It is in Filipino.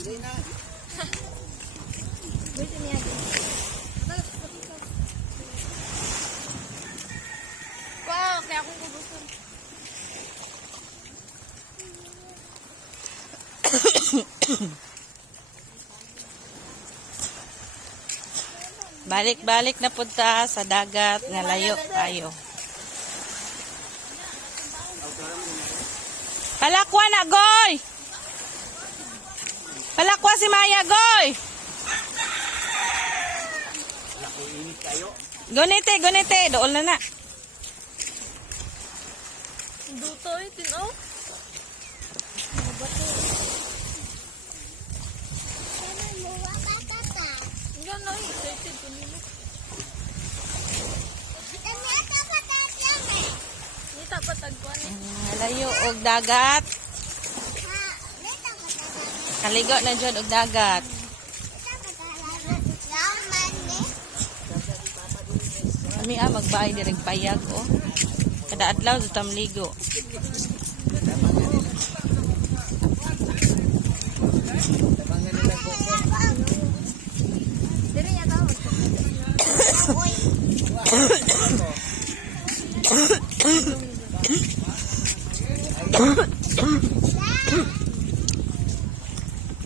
Kaya akong kubusan. Balik-balik na punta sa dagat nga layo tayo. Palakwa na, goy! Palakwa si Maya, goy! Gunite, gunite. Doon na na. Duto eh, tinaw. Yan na, excited ko nila. Nita patagpuan eh. Layo og dagat. Kaligo na dyan og dagat. Kami magbahay direk payag oh. Kada adlaw sa tamligo. Diri niya tawag.